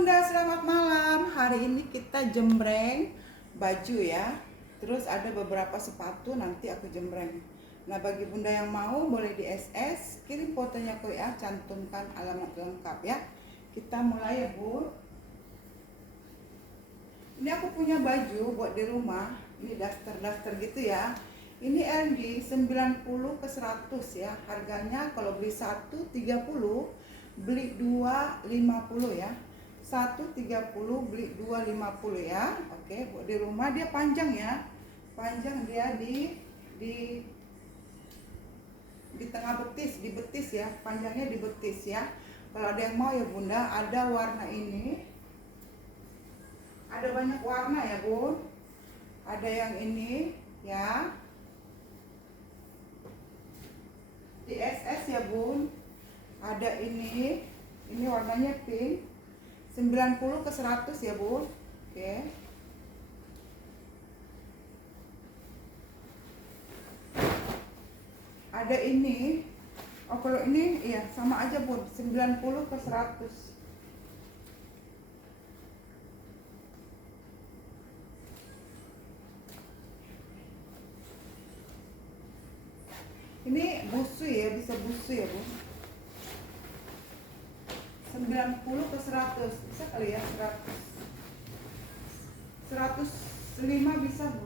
Bunda, selamat malam. Hari ini kita jembreng baju ya. Terus ada beberapa sepatu nanti aku jembreng. Nah, bagi Bunda yang mau boleh di SS, kirim fotonya ke WA, cantumkan alamat lengkap ya. Kita mulai ya, Bu. Ini aku punya baju buat di rumah. Ini daster-daster gitu ya. Ini LD 90 ke 100 ya. Harganya kalau beli 1 30, beli 2 50 ya. 1 30, beli 2 50 ya. Oke, buat di rumah. Dia panjang ya. Panjang dia di di tengah betis, di betis ya. Panjangnya di betis ya. Kalau ada yang mau ya Bunda, ada warna ini. Ada banyak warna ya, Bun. Ada yang ini ya. Di SS ya, Bun. Ada ini warnanya pink. 90 ke 100 ya, Bun. Oke. Ada ini. Oh, kalau ini iya sama aja, Bun. 90 ke 100. Ini busu ya, bisa busu ya, Bu. 90 ke 100. Bisa kali ya, 100. 105 bisa, Bu.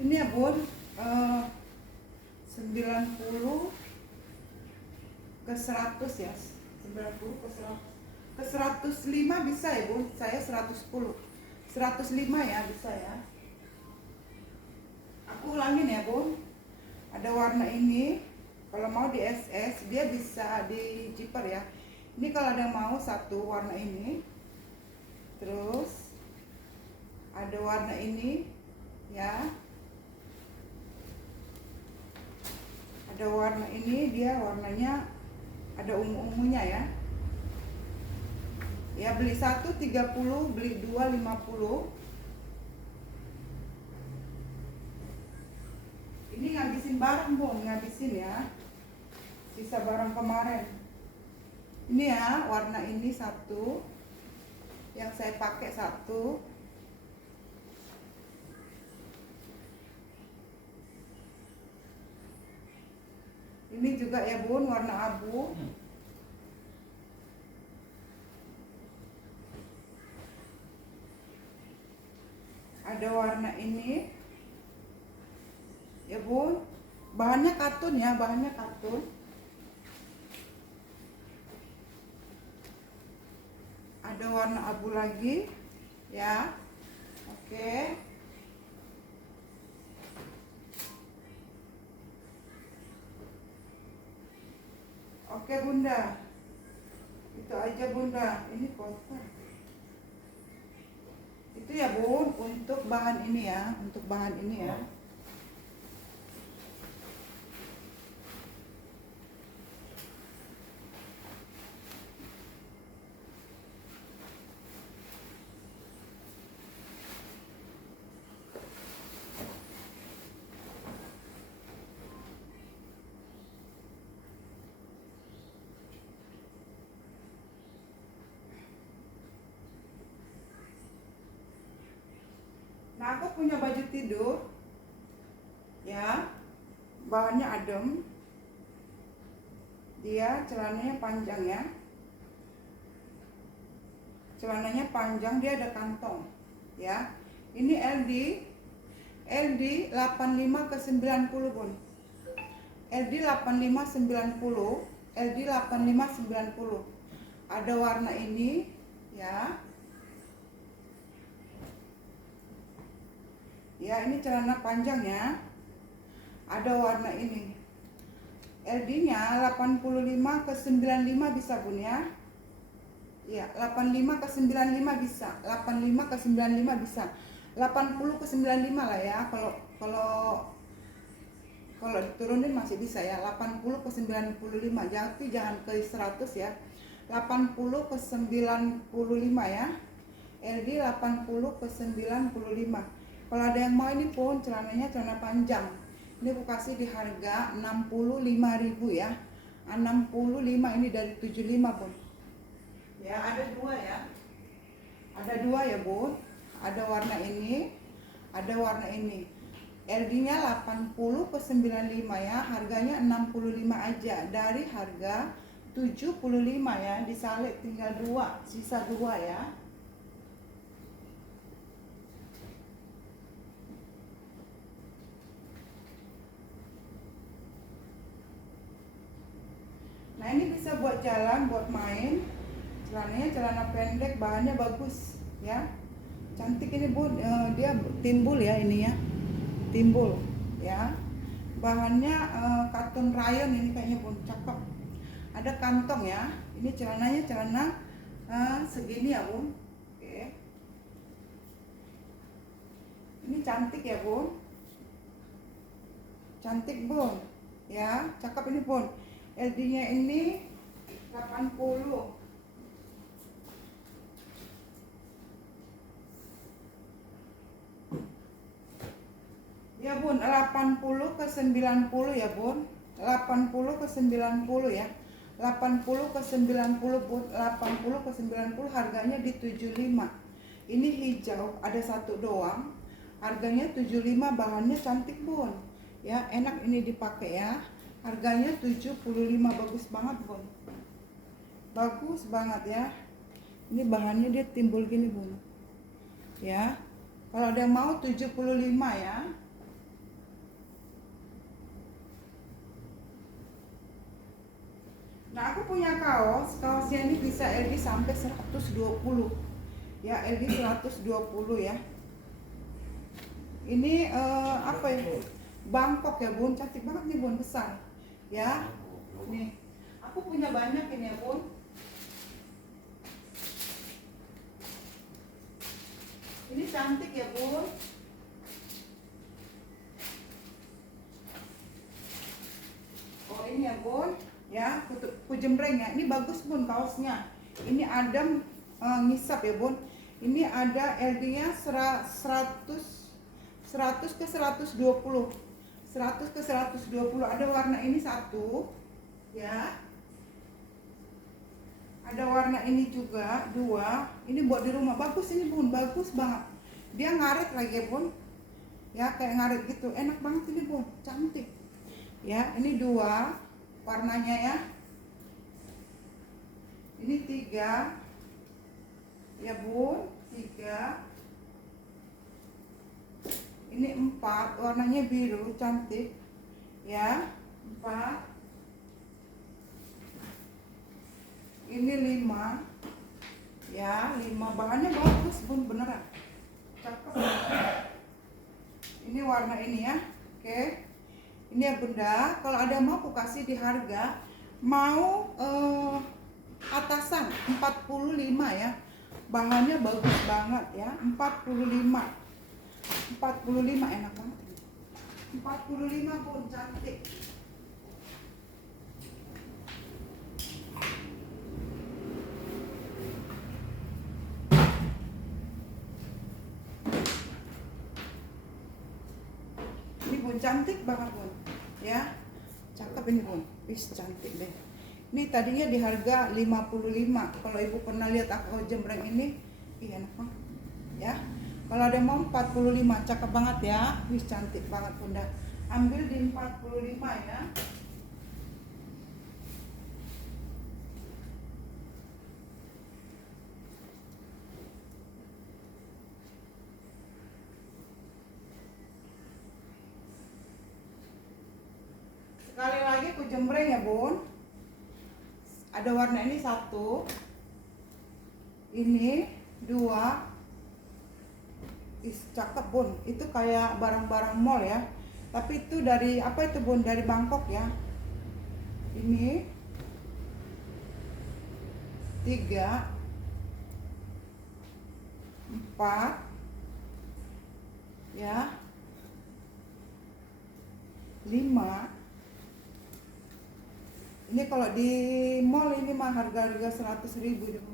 Ini ya, Bun. 90 ke 100 ya. 90 ke 100. Ke 105 bisa ya, Bu. Saya 110. 105 ya, bisa ya. Aku ulangin ya, Bu. Ada warna ini. Kalau mau di SS, dia bisa di zipper ya. Ini kalau ada yang mau satu warna ini. Terus ada warna ini ya. Ada warna ini, dia warnanya ada ungu-ungunya ya. Ya, beli 1 30, beli 2 50. Ini ngabisin barang, Bu, ngabisin ya. Sisa barang kemarin. Ini ya, warna ini satu. Yang saya pakai satu. Ini juga ya, Bun, warna abu. Ada warna ini. Ya, Bun. Bahannya katun ya, bahannya katun. Ada warna abu lagi ya. Oke. Oke, Bunda. Itu aja, Bunda. Ini kotak. Itu ya, Bun, untuk bahan ini ya, untuk bahan ini ya. Nah, aku punya baju tidur ya, bahannya adem, dia celananya panjang ya, celananya panjang, dia ada kantong ya. Ini LD 85 ke 90, Bun. LD 85 90, LD 85 90. Ada warna ini ya. Ya, ini celana panjangnya. Ada warna ini. LD-nya 85 ke 95 bisa, Bun ya. Iya, 85 ke 95 bisa. 85 ke 95 bisa. 80 ke 95 lah ya. Kalau diturunin masih bisa ya. 80 ke 95. Jangan ke 100 ya. 80 ke 95 ya. LD 80 ke 95. Kalau ada yang mau ini pun celananya celana panjang. Ini aku kasih di harga 65.000 ya. 65 ini dari 75 pun. Ya, ada dua ya. Ada dua ya, Bun. Ada warna ini, ada warna ini. LD-nya 80 ke 95 ya. Harganya 65 aja dari harga 75 ya. Disalib tinggal dua, sisa dua ya. Nah, ini bisa buat jalan, buat main. Celananya celana pendek, bahannya bagus ya. Cantik ini, Bun. Dia timbul ya ini ya. Timbul ya. Bahannya katun rayon ini kayaknya, Bun. Cakep. Ada kantong ya. Ini celananya celana segini ya, Bun. Oke. Ini cantik ya, Bun. Cantik, Bun. Ya, cakep ini, Bun. LD-nya ini 80. Ya, Bun, 80 ke 90 ya, Bun. 80 ke 90 ya. 80 ke 90, Bun. 80 ke 90 harganya di 75. Ini hijau, ada satu doang. Harganya 75, bahannya cantik, Bun. Ya, enak ini dipakai ya. Harganya 75, bagus banget, Bun. Bagus banget ya. Ini bahannya dia timbul gini, Bun. Ya. Kalau ada yang mau 75 ya. Nah, aku punya kaosnya ini bisa LD sampai 120. Ya, LD 120 ya. Ini apa ya? Bangkok ya, Bun. Cantik banget nih, Bun, besar. Ya. Nih. Aku punya banyak ini ya, Bun. Ini cantik ya, Bun. Oh, ini ya, Bun. Ya, kujembreng ya. Ini bagus, Bun, kaosnya. Ini adem ngisap ya, Bun. Ini ada LD-nya 100 ke 120. 100 ke 120. Ada warna ini satu. Ya. Ada warna ini juga, dua. Ini buat di rumah. Bagus ini, Bun. Bagus banget. Dia ngaret lagi ya, Bun. Ya, kayak ngaret gitu. Enak banget ini, Bun. Cantik. Ya, ini dua warnanya ya. Ini tiga. Ya, Bun. Tiga. Ini empat. Warnanya biru, cantik. Ya, empat. Ini 5 ya, 5. Bahannya bagus, Bun, beneran cakep. Ini warna ini ya. Oke, ini ya, Bunda. Kalau ada mau aku kasih di harga mau atasan 45 ya. Bahannya bagus banget ya. 45 enak banget. 45, Bun, cantik. Cantik banget, Bun. Ya. Cakep ini, Bun. Wis, cantik deh. Ini tadinya di harga 55. Kalau Ibu pernah lihat aku jembreng ini, enak banget. Ya. Kalau ada mau 45, cakep banget ya. Wis, cantik banget, Bunda. Ambil di 45 ya. Sekali lagi aku jembreng ya, Bun. Ada warna ini satu, ini dua. Cakep, Bun. Itu kayak barang-barang mall ya. Tapi itu dari apa itu, Bun? Dari Bangkok ya. Ini tiga, empat, ya, 5, Ini kalau di mall ini mah harga 100.000 deh,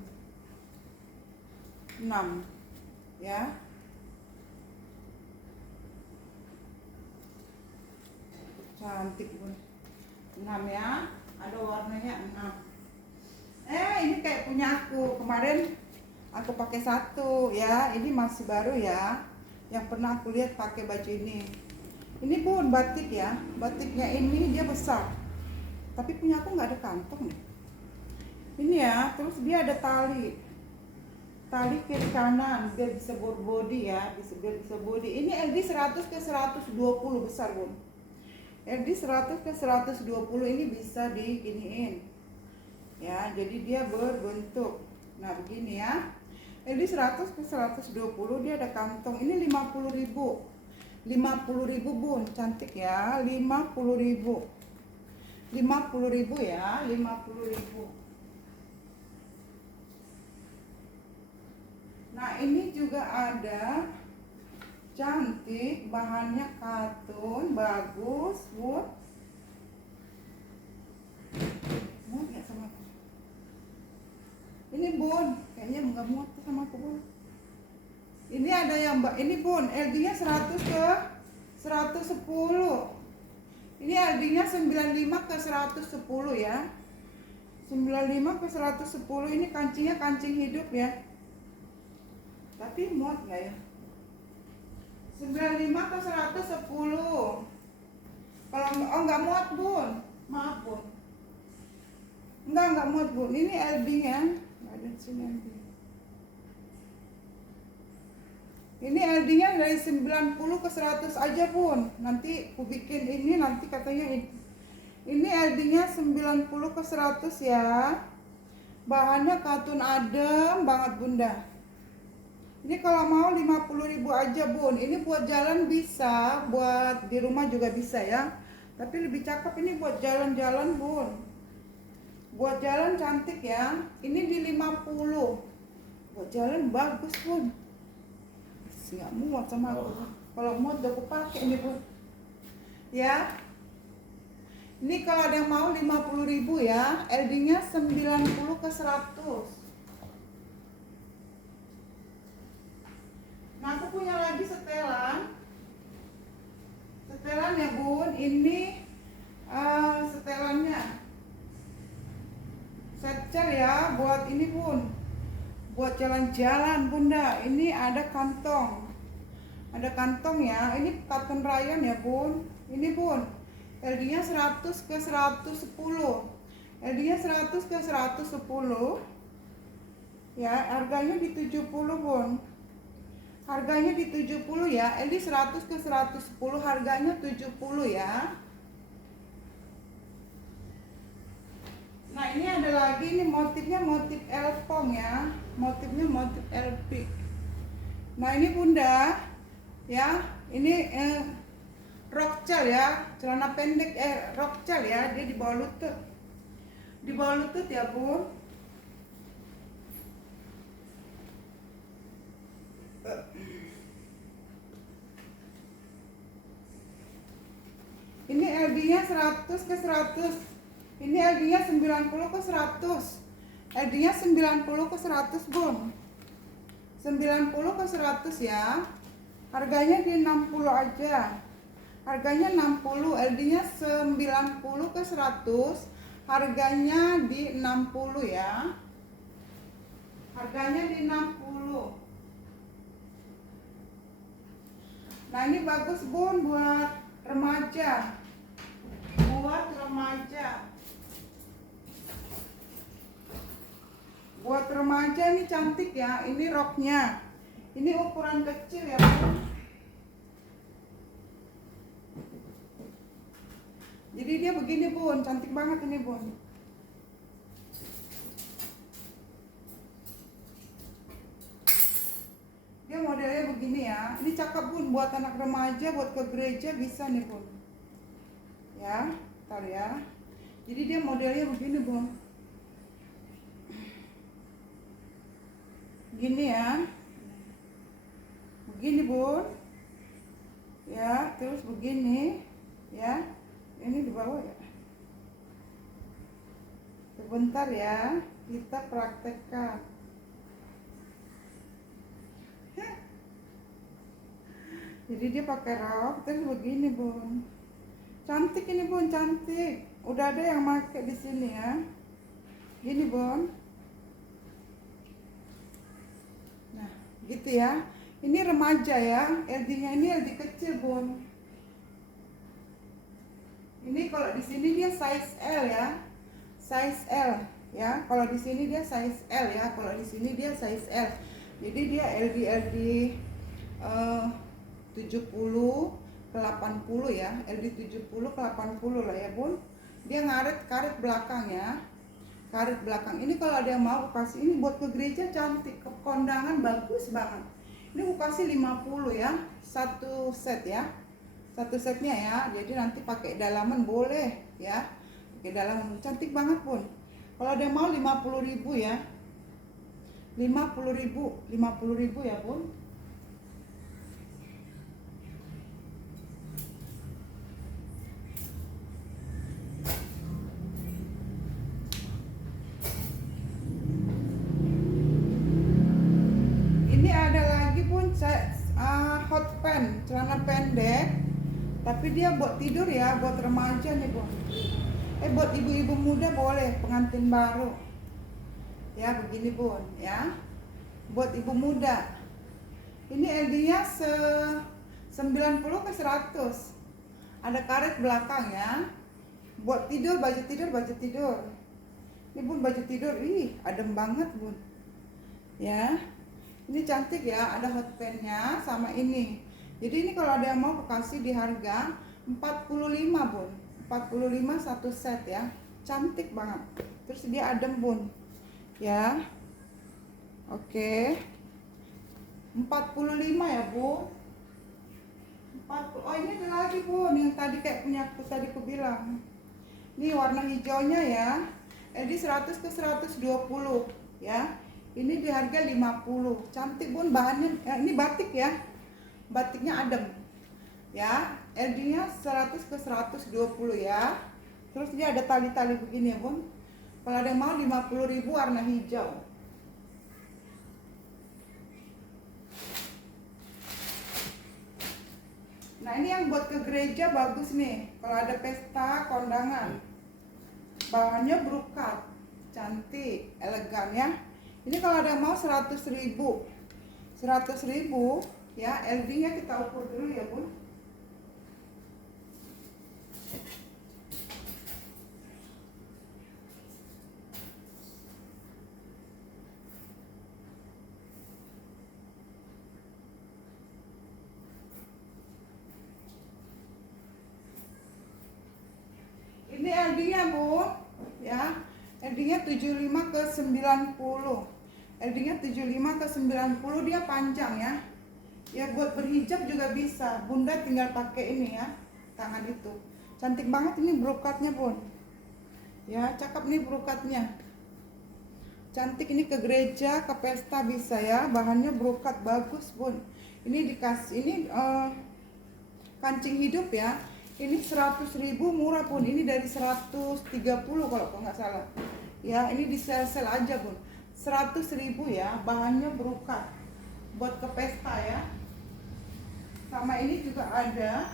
6 ya. Cantik Bun. 6 ya. Ada warnanya 6. Ini kayak punya aku. Kemarin aku pakai satu ya. Ini masih baru ya. Yang pernah aku lihat pakai baju ini. Ini Bun batik ya. Batiknya ini dia besar. Tapi punya aku nggak ada kantong nih. Ini ya, terus dia ada tali kiri kanan biar bisa body ya, biar bisa body. Ini LD 100 ke 120 besar Bun. LD 100 ke 120 ini bisa diginiin ya, jadi dia berbentuk nah begini ya. LD 100 ke 120 dia ada kantong. Ini 50.000 Bun, cantik ya. 50.000 ya, 50.000. Nah ini juga ada, cantik, bahannya katun, bagus Bun. Muat nggak sama aku? Ini Bun, kayaknya nggak muat sama aku Bun. Ini ada yang ini Bun, LD nya 100 ke 110. Ini LD nya 95 ke 110 ya. 95 ke 110. Ini kancingnya kancing hidup ya. Tapi muat nggak ya? 95 ke 110. Kalau nggak muat Bun, maaf Bun. Nggak muat Bun. Ini LD nya nggak ada sini LD. Ini LD nya dari 90 ke 100 aja Bun. Nanti aku bikin ini, nanti katanya ini LD nya 90 ke 100 ya. Bahannya katun adem banget Bunda. Ini kalau mau 50.000 aja Bun. Ini buat jalan bisa, buat di rumah juga bisa ya. Tapi lebih cakep ini buat jalan-jalan Bun. Buat jalan cantik ya. Ini di 50. Buat jalan bagus Bun. Nggak muat sama aku. Kalau muat udah aku pakai ini Bun. Ya. Ini kalau ada yang mau 50.000 ya. LD nya 90 ke 100. Nah aku punya lagi setelan ya Bun. Ini setelannya setcher ya, buat ini Bun, buat jalan-jalan Bunda. Ini ada kantong ya. Ini cotton rayon ya Bun. Ini Bun, LD nya 100 ke 110. LD nya 100 ke 110 ya. Harganya di 70 Bun. Harganya di 70 ya. LD 100 ke 110, harganya 70 ya. Nah ini ada lagi, ini motifnya motif elpong ya. Motifnya motif LP. Nah ini Bunda ya. Ini rokcel ya, celana pendek rokcel ya. Dia di bawah lutut. Di bawah lutut ya Bun. Ini LD nya 100 ke 100. Ini LD nya 90 ke 100. LD nya 90 ke 100 Bun. 90 ke 100 ya. Harganya di 60 aja. Harganya 60. LD nya 90 ke 100. Harganya di 60 ya. Harganya di 60. Nah ini bagus Bun buat remaja. Buat remaja ini cantik ya. Ini roknya. Ini ukuran kecil ya Bun. Jadi dia begini Bun, cantik banget ini Bun. Dia modelnya begini ya. Ini cakep Bun buat anak remaja, buat ke gereja bisa nih Bun. Ya, ntar ya. Jadi dia modelnya begini Bun. Gini ya. Begini Bun. Ya, terus begini ya. Ini di bawah ya. Sebentar ya, kita praktekkan. Jadi dia pakai rok terus begini bun, cantik ini bun, cantik. Udah ada yang pakai di sini ya, gini bun. Nah gitu ya, ini remaja ya, LD-nya ini LD kecil bun. Ini kalau di sini dia size L ya, size L ya. Kalau di sini dia size L ya, kalau di sini dia size L. Jadi dia LD 70 ke 80 ya, LD 70 ke 80 lah ya bun. Dia ngaret karet belakang ya, karet belakang. Ini kalau ada yang mau kasih ini buat ke gereja, cantik, ke kondangan bagus banget. Ini aku kasih 50 ya, satu set ya, satu setnya ya. Jadi nanti pakai dalaman boleh ya, pakai dalaman, cantik banget pun. Kalau ada yang mau 50.000 ya, 50.000 ya pun. Ini ada lagi pun hot pants, celana pendek, tapi dia buat tidur ya, buat remaja nih bun. Buat ibu-ibu muda boleh, pengantin baru ya, begini bun ya, buat ibu muda. Ini LD nya 90 ke 100, ada karet belakang ya, buat tidur, baju tidur, baju tidur. Ini bun baju tidur, ih adem banget bun ya. Ini cantik ya, ada hot pants-nya sama ini. Jadi ini kalau ada yang mau kasih di harga 45 bun, 45 satu set ya, cantik banget. Terus dia adem bun ya. Oke, 45 ya bu. 40. Oh ini ada lagi bun, yang tadi kayak punya aku tadi aku bilang. Ini warna hijaunya ya, jadi 100 ke 120 ya. Ini di harga 50, cantik bun bahannya. Ini batik ya, batiknya adem ya. LD nya 100 ke 120 ya. Terus dia ada tali-tali begini ya bun. Kalau ada yang mau 50.000 warna hijau. Nah ini yang buat ke gereja bagus nih, kalau ada pesta kondangan. Bahannya brokat, cantik, elegan ya. Ini kalau ada yang mau 100.000, 100.000 ya. LD nya kita ukur dulu ya bun. Ini LD nya bun ya, LD nya 75 ke 90, LD nya 75 ke 90, dia panjang ya. Ya buat berhijab juga bisa, bunda tinggal pakai ini ya, tangan itu. Cantik banget ini brokatnya bun ya, cakep nih brokatnya, cantik. Ini ke gereja, ke pesta bisa ya, bahannya brokat bagus bun. Ini dikasih ini kancing hidup ya. Ini 100.000 murah pun, ini dari 130 kalau nggak salah ya. Ini di sel-sel aja bun, 100.000 ya, bahannya brokat buat ke pesta ya. Sama ini juga ada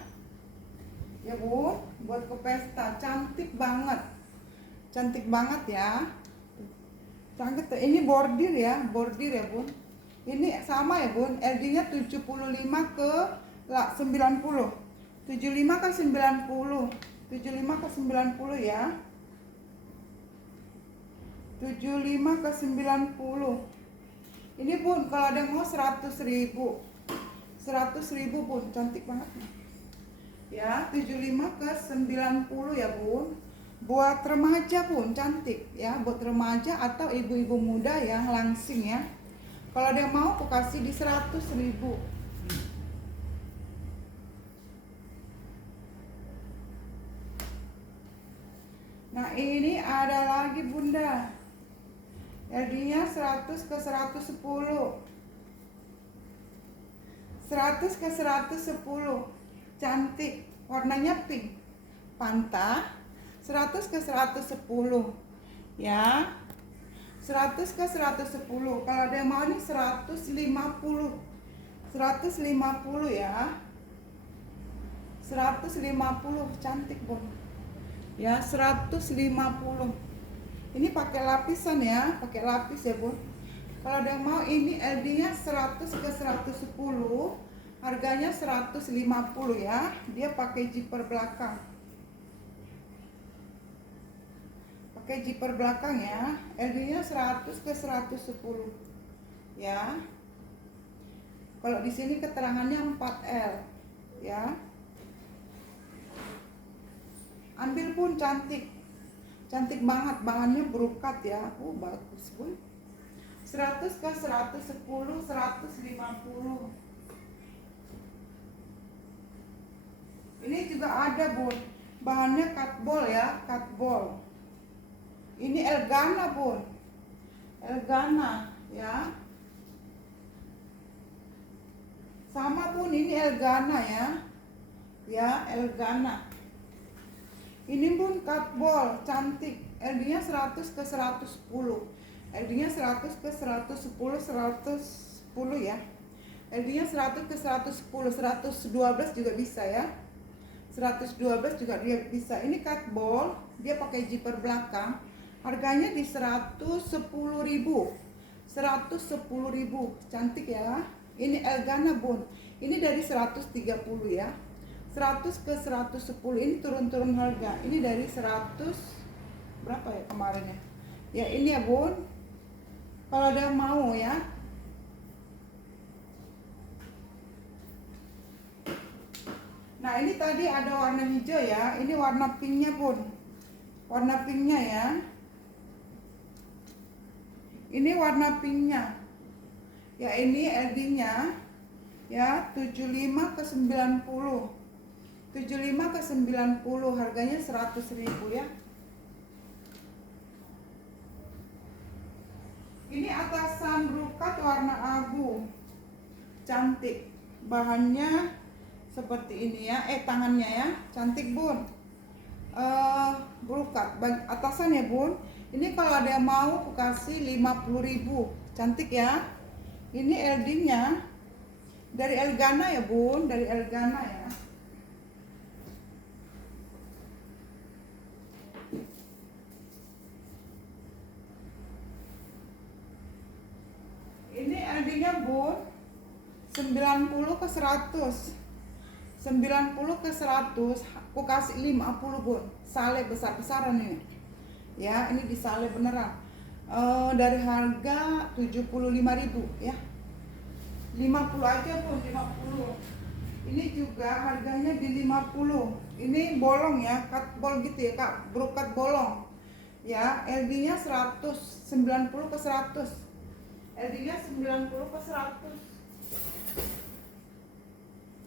ya bun, buat ke pesta, cantik banget, cantik banget ya, cantik. Ini bordir ya, bordir ya bun. Ini sama ya bun, LD nya 75 ke 90, 75 ke 90, 75 ke 90 ya, 75 ke 90. Ini bun kalau ada yang mau 100.000, 100.000 bun, cantik banget ya. 75 ke 90 ya bun, buat remaja pun cantik ya, buat remaja atau ibu-ibu muda yang langsing ya. Kalau ada yang mau aku kasih di 100.000. Nah ini ada lagi bunda, LD nya 100 ke 110, 100 ke 110, cantik, warnanya pink, pantah, 100 ke 110. ya. 100 ke 110. Kalau ada yang mau nih 150. 150 ya. 150 cantik bun. Ya, 150. Ini pakai lapisan ya, pakai lapis ya bun. Kalau ada yang mau ini LD-nya 100 ke 110. Harganya 150 ya. Dia pakai zipper belakang. Pakai zipper belakang ya. LD-nya 100 ke 110 ya. Kalau di sini keterangannya 4L ya. Ambil pun cantik. Cantik banget, bahannya brokat ya. Bagus pun. 100 ke 110, 150. Ini juga ada bun. Bahannya cutball ya, cutball. Ini Elgana bun, Elgana ya. Sama pun ini Elgana ya, ya Elgana. Ini pun cutball cantik. LD-nya 100 ke 110. LD-nya 100 ke 110, 110 ya. LD-nya 100 ke 110, 112 juga bisa ya. 112 juga dia bisa. Ini cutball, dia pakai zipper belakang. Harganya di 110.000. 110.000. Cantik ya. Ini Elgana bun. Ini dari 130 ya. 100 ke 110. Ini turun-turun harga. Ini dari 100 berapa ya kemarin ya? Ya ini ya bun. Kalau ada yang mau ya. Nah ini tadi ada warna hijau ya. Ini warna pinknya bun. Warna pinknya ya. Ini warna pinknya. Ya ini LD-nya ya 75 ke 90. 75 ke 90, harganya 100.000 ya. Ini atasan brokat warna abu. Cantik. Bahannya seperti ini ya. Tangannya ya. Cantik bun. Brokat atasan ya bun. Ini kalau ada yang mau aku kasih 50.000. Cantik ya. Ini LD-nya dari Elgana ya bun, dari Elgana ya. Ini LD-nya bun 90 ke 100. 90 ke 100 aku kasih 50 bun. Sale besar-besaran ini. Ya, ini disale beneran. Dari harga 75.000 ya. 50 aja bun, 50. Ini juga harganya di 50. Ini bolong ya, cutball gitu ya kak, brokat bolong. Ya, LD-nya 100, 90 ke 100. LD-nya 90 ke 100.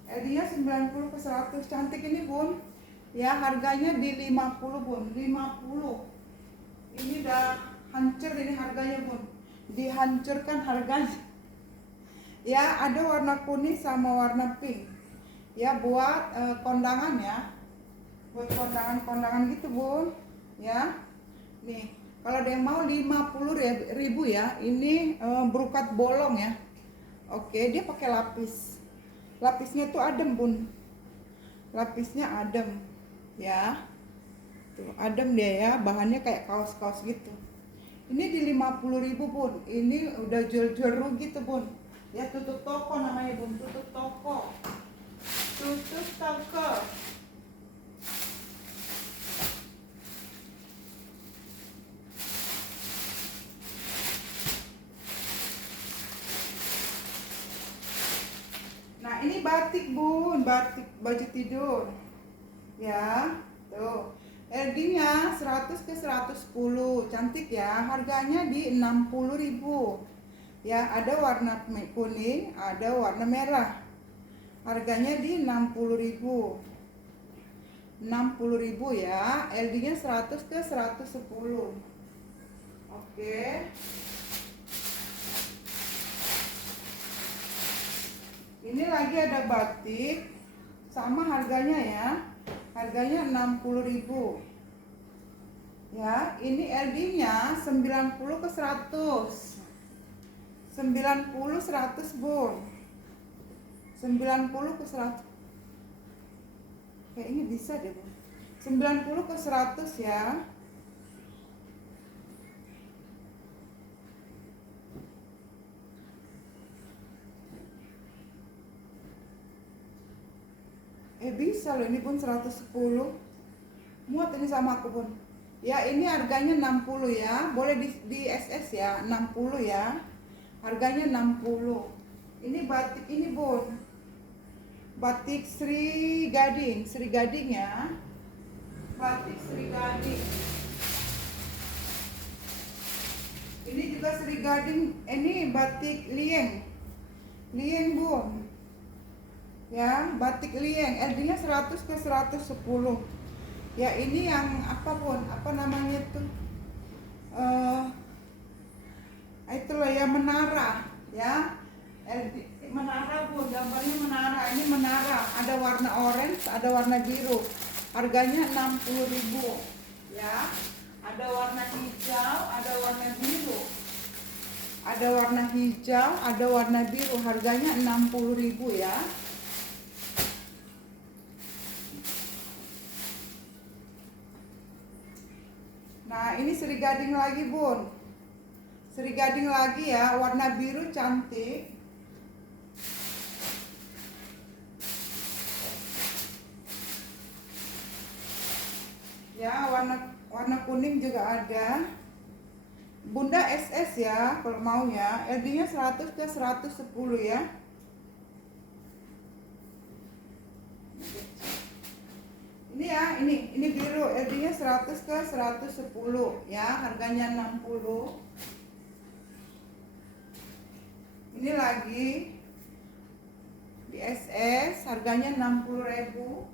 LD-nya 90 ke 100. Cantik ini bun. Ya, harganya di 50 bun, 50. Ini udah hancur ini harganya bun. Dihancurkan harganya. Ya, ada warna kuning sama warna pink. Ya, buat kondangan ya. Buat kondangan-kondangan gitu bun. Ya. Nih, kalau ada yang mau 50.000 ya. Ini brokat bolong ya. Oke, dia pakai lapis. Lapisnya tuh adem bun. Lapisnya adem. Ya. Tuh, adem dia ya, bahannya kayak kaos-kaos gitu. Ini di 50.000 bun. Ini udah jual-jual rugi tuh bun. Ya, tutup toko namanya bun, tutup toko. Tutup toko. Nah, ini batik bun, batik baju tidur. Ya, tuh. LD-nya 100 ke 110. Cantik ya. Harganya di 60.000. Ya, ada warna kuning, ada warna merah. Harganya di 60.000. 60.000 ya. LD-nya 100 ke 110. Oke. Ini lagi ada batik sama harganya ya. Harganya 60.000. Ya, ini LD-nya 90 ke 100. 90 100, Bun. 90 ke 100. Kayaknya bisa deh, Bun. 90 ke 100 ya. Bisa loh, ini Bun 110. Muat ini sama aku, Bun. Ya, ini harganya 60 ya. Boleh di SS ya, 60 ya. Harganya 60. Ini batik ini, Bun. Batik Sri Gading ya. Batik Sri Gading. Ini juga Sri Gading, ini batik Lieng. Lieng, Bun. Ya, batik Lieng, LD-nya 100 ke 110. Ya, ini yang apapun, apa namanya tuh? Itulah ya, menara ya. LD menara, Bun, gambarnya menara. Ini menara, ada warna orange, ada warna biru. Harganya 60.000 ya. Ada warna hijau, ada warna biru. Ada warna hijau, ada warna biru. Harganya 60.000 ya. Nah, ini Sri Gading lagi, Bun. Sri Gading lagi ya, warna biru cantik. Ya, warna kuning juga ada. Bunda SS ya, kalau mau ya. LD-nya 100 ke 110 ya. Ini ya, ini biru, LD-nya 100 ke 110 ya, harganya 60. Ini lagi di SS, harganya 60.000.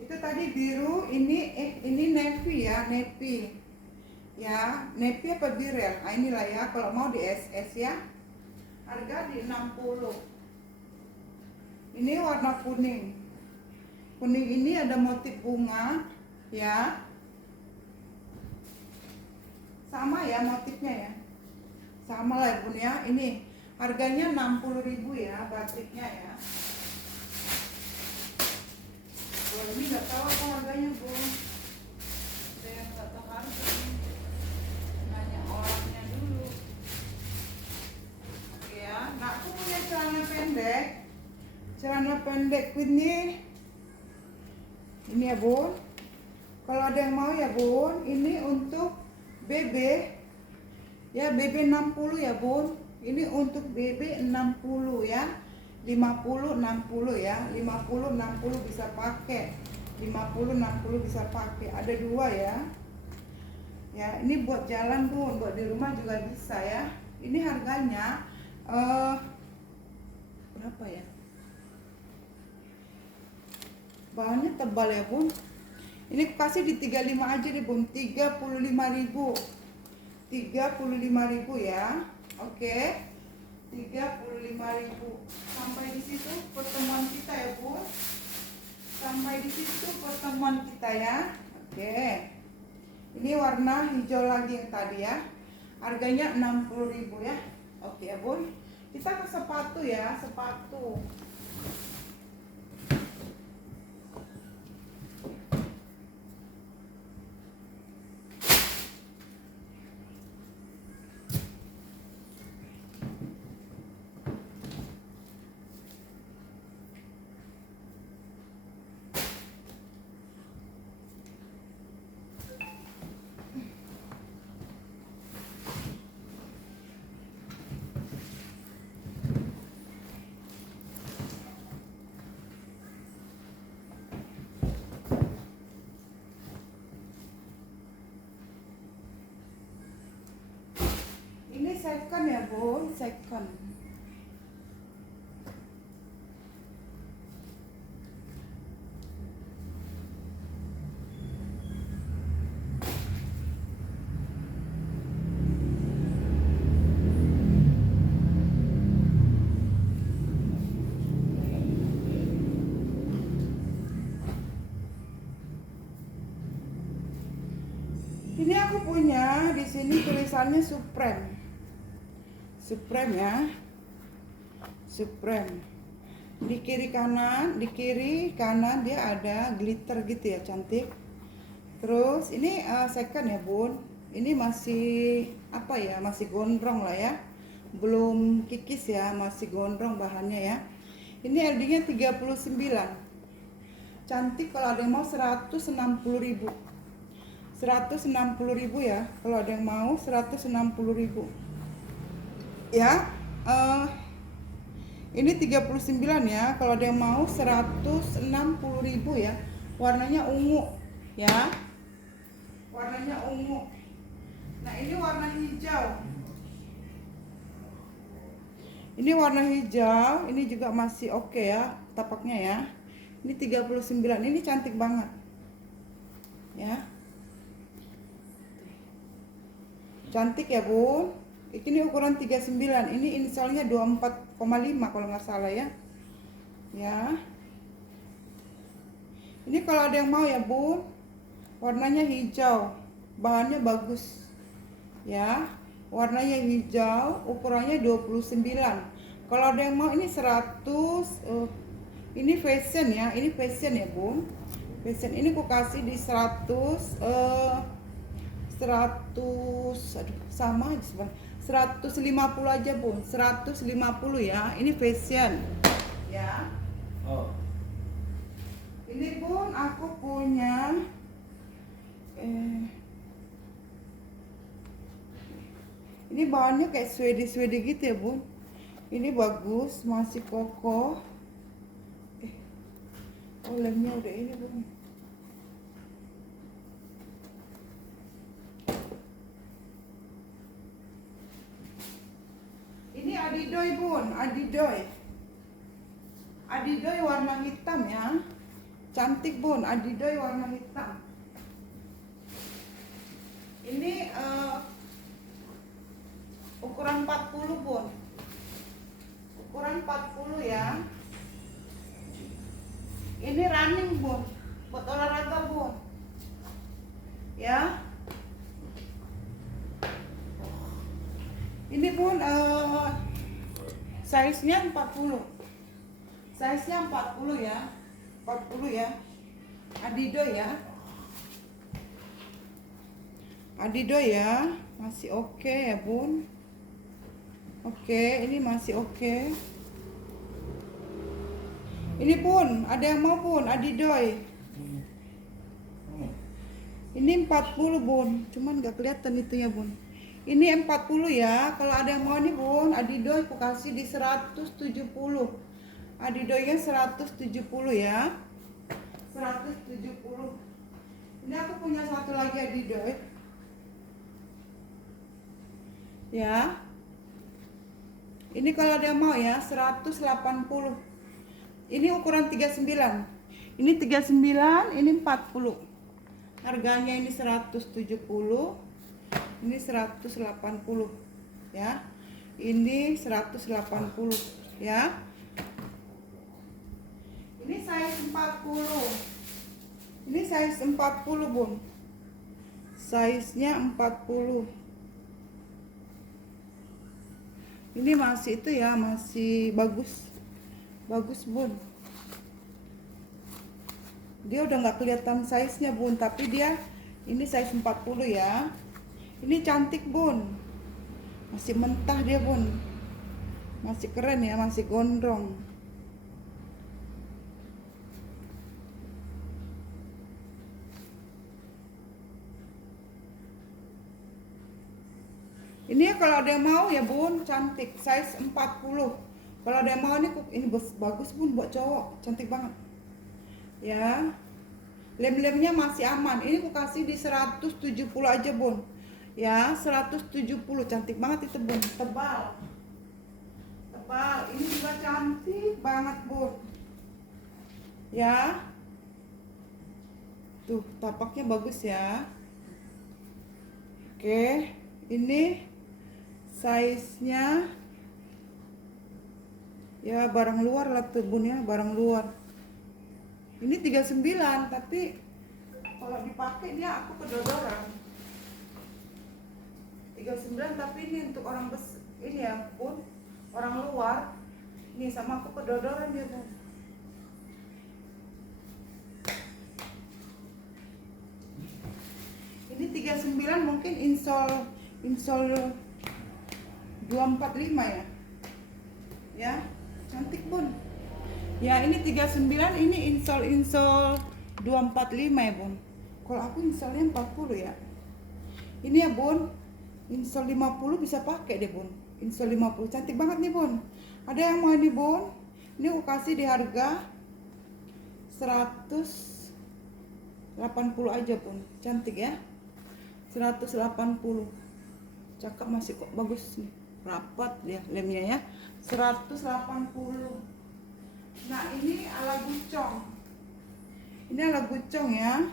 Itu tadi biru, ini navy ya, navy. Ya, navy apa birel? Nah, inilah ya, kalau mau di SS ya. Harga di 60. Ini warna kuning. Kuning ini ada motif bunga ya. Sama ya motifnya ya. Sama lah, Bun ya. Ini harganya 60.000 ya, batiknya ya. Oh, ini nggak tahu apa harganya, Bun. Saya nggak tahu harga. Nanya orangnya dulu. Oke ya. Nah, aku punya celana pendek. Celana pendek ini. Ini ya, Bun. Kalau ada yang mau ya, Bun, ini untuk BB ya, BB 60 ya, Bun. Ini untuk BB 60 ya. 50 60 ya. 50 60 bisa pakai. 50 60 bisa pakai. Ada dua ya. Ya, ini buat jalan, Bun, buat di rumah juga bisa ya. Ini harganya berapa ya? Bahannya tebal ya, Bun. Ini kasih di 35 aja deh, Bun. 35.000. 35.000 ya. Oke. 35.000. Sampai di situ pertemuan kita ya, Bun. Sampai di situ pertemuan kita ya. Oke. Ini warna hijau lagi yang tadi ya. Harganya 60.000 ya. Oke ya, Bun. Kita ke sepatu ya, sepatu. Ini second ya, Bun, second. sini tulisannya Supreme. Supreme ya. Supreme. Di kiri kanan dia ada glitter gitu ya, cantik. Terus ini second ya bun. Ini masih apa ya, masih gondrong lah ya, belum kikis ya, masih gondrong bahannya ya. Ini LD-nya 39. Cantik. Kalau ada yang mau 160.000. 160.000 ya. Kalau ada yang mau 160.000 ya. Ini 39 ya. Kalau ada yang mau 160.000 ya. Warnanya ungu ya. Warnanya ungu. Nah, ini warna hijau. Ini warna hijau, ini juga masih oke ya tapaknya ya. Ini 39, ini cantik banget. Ya. Cantik ya, Bun. Ini ukuran 39. Ini inisialnya 24,5 kalau nggak salah ya. Ya. Ini kalau ada yang mau ya, Bun. Warnanya hijau. Bahannya bagus. Ya. Warnanya hijau, ukurannya 29. Kalau ada yang mau ini 100, ini fashion ya, ini fashion ya bun. Fashion ini aku kasih di 100, 100, aduh sama aja sebenarnya, 150 aja bun, 150 ya. Ini fashion ya. Oh. Ini bun aku punya ini bahannya kayak suede gitu ya bun. Ini bagus, masih kokoh. Oh lemnya udah ini bun. Ini adidoy bun, adidoy. Adidoy warna hitam ya. Cantik bun, adidoy warna hitam. Ini ukuran 40 bun. Ukuran 40 ya. Ini running bun, buat olahraga bun. Ya. Ini bun size-nya 40. Size-nya 40 ya. 40 ya. Adidas ya. Adidas ya. Masih oke ya bun. Oke, ini masih oke. Ini pun ada yang mau pun Adidoy. Ini 40 bun, cuman nggak kelihatan itunya bun. Ini 40 ya. Kalau ada yang mau nih bun, Adidoy aku kasih di 170. Adidoynya 170 ya. 170. Ini aku punya satu lagi Adidoy. Ya. Ini kalau ada yang mau ya 180. Ini ukuran 39. Ini 39, ini 40. Harganya ini 170. Ini 180 ya. Ini 180 ya. Ini size 40. Ini size 40, Bun. Size-nya 40. Ini masih itu ya, masih bagus. Bagus bun. Dia udah nggak kelihatan size-nya bun, tapi dia ini size 40 ya. Ini cantik bun. Masih mentah dia bun. Masih keren ya, masih gondrong. Ini kalau ada yang mau ya bun, cantik, size 40. Kalau ada yang mau ini bagus bun buat cowok, cantik banget. Ya. Lem-lemnya masih aman. Ini aku kasih di 170 aja bun. Ya, 170, cantik banget itu bun, tebal. Tebal, ini juga cantik banget bun. Ya. Tuh, tapaknya bagus ya. Oke, ini size-nya ya barang luar lah tuh bun ya, barang luar. Ini 39, tapi kalau dipakai dia aku kedodoran. 39, tapi ini untuk orang ini ya Bun, orang luar. Nih sama aku kedodoran dia Bun. Ini 39 mungkin insole 245 ya. Ya, cantik Bun. Ya, ini 39, ini insole 245 ya Bun. Kalau aku insolnya 40 ya. Ini ya Bun, insole 50 bisa pakai deh Bun. Insole 50 cantik banget nih Bun. Ada yang mau nih Bun? Ini aku kasih di harga 180 aja Bun. Cantik ya. 180. Cakep, masih kok bagus nih. Rapat ya lemnya ya. 180. Nah, ini ala gucong. Ini ala gucong ya.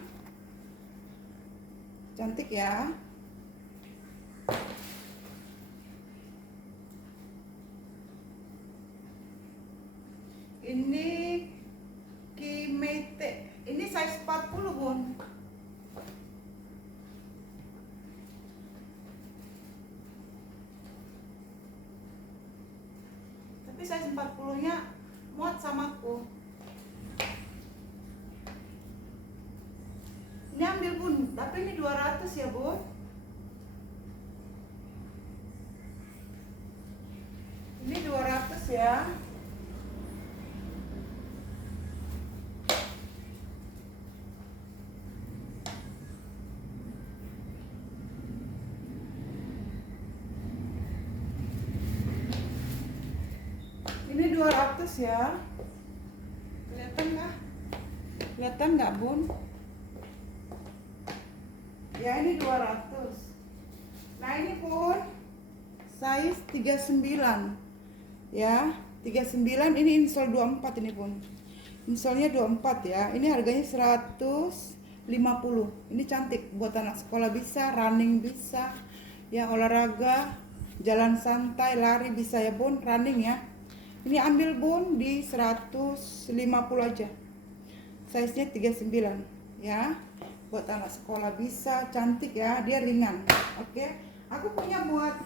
Cantik ya. Ini Kimete. Ini size 40 Bun. Tapi size 40-nya muat sama aku. Ini ambil Bun, tapi ini 200 ya Bun. Ini 200 ya. Ini 200 ya. Kelihatan nggak? Kelihatan nggak Bun? Ya, ini 200. Nah, ini Bun size 39 ya. 39 ini insole 24 ini Bun. Insolnya 24 ya. Ini harganya 150. Ini cantik buat anak sekolah bisa, running bisa ya, olahraga, jalan santai, lari bisa ya Bun, running ya. Ini ambil Bun di 150 aja. Size-nya 39 ya. Buat anak sekolah bisa, cantik ya, dia ringan. Oke. Aku punya buat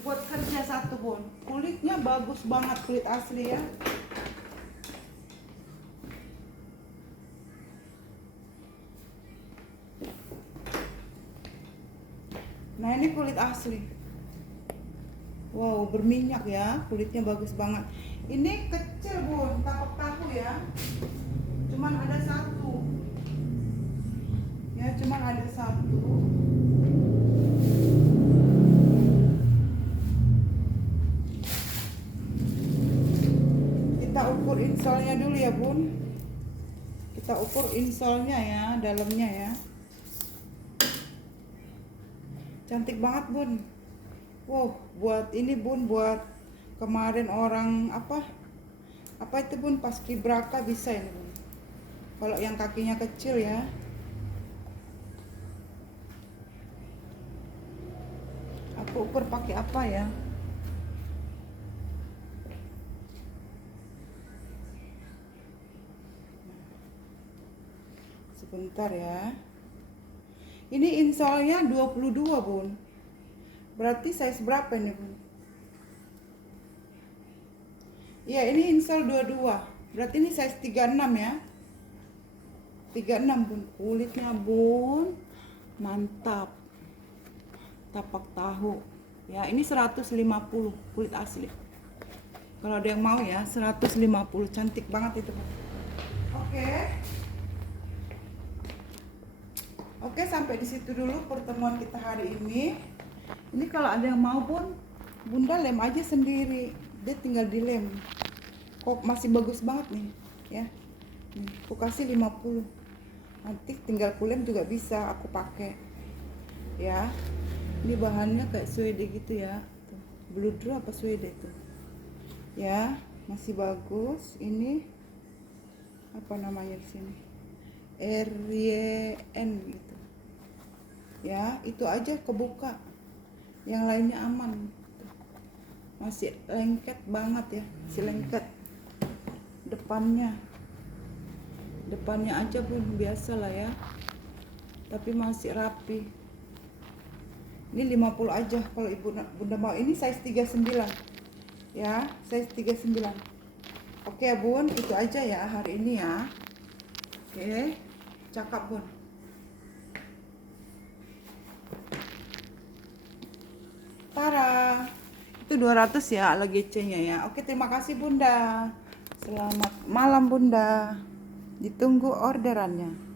kerja satu Bun. Kulitnya bagus banget, kulit asli ya. Nah, ini kulit asli. Wow, berminyak ya, kulitnya bagus banget. Ini kecil Bun, tapak tahu ya. Cuman ada satu. Ya, cuman ada satu. Kita ukur insolnya dulu ya Bun. Kita ukur insolnya ya, dalamnya ya. Cantik banget Bun. Wow, buat ini Bun, buat kemarin orang apa itu Bun, paskibraka bisa ini Bun. Kalau yang kakinya kecil ya. Aku ukur pakai apa ya? Sebentar ya. Ini insolnya 22 Bun. Berarti size berapa nih Bun? Ya, ini insole 22. Berarti ini size 36 ya. 36 Bun. Kulitnya Bun mantap. Tapak tahu. Ya, ini 150 kulit asli. Kalau ada yang mau ya, 150. Cantik banget itu Bun. Oke. Oke, sampai di situ dulu pertemuan kita hari ini. Ini kalau ada yang mau Bun, Bunda lem aja sendiri. Dia tinggal dilem. Kok masih bagus banget nih, ya. Aku kasih 50. Nanti tinggal kulem juga bisa aku pakai. Ya. Ini bahannya kayak suede gitu ya. Tuh, bludru apa suede tuh. Ya, masih bagus. Ini apa namanya di sini? RYN gitu. Ya, itu aja kebuka. Yang lainnya aman. Masih lengket banget ya, masih lengket. Depannya aja Bun, biasa lah ya. Tapi masih rapi. Ini 50 aja kalau bunda mau. Ini size 39 ya, size 39. Oke ya bun, itu aja ya hari ini ya. Oke, cakep bun. Tara, itu 200 ya LGC-nya ya. Oke, terima kasih bunda. Selamat malam bunda. Ditunggu orderannya.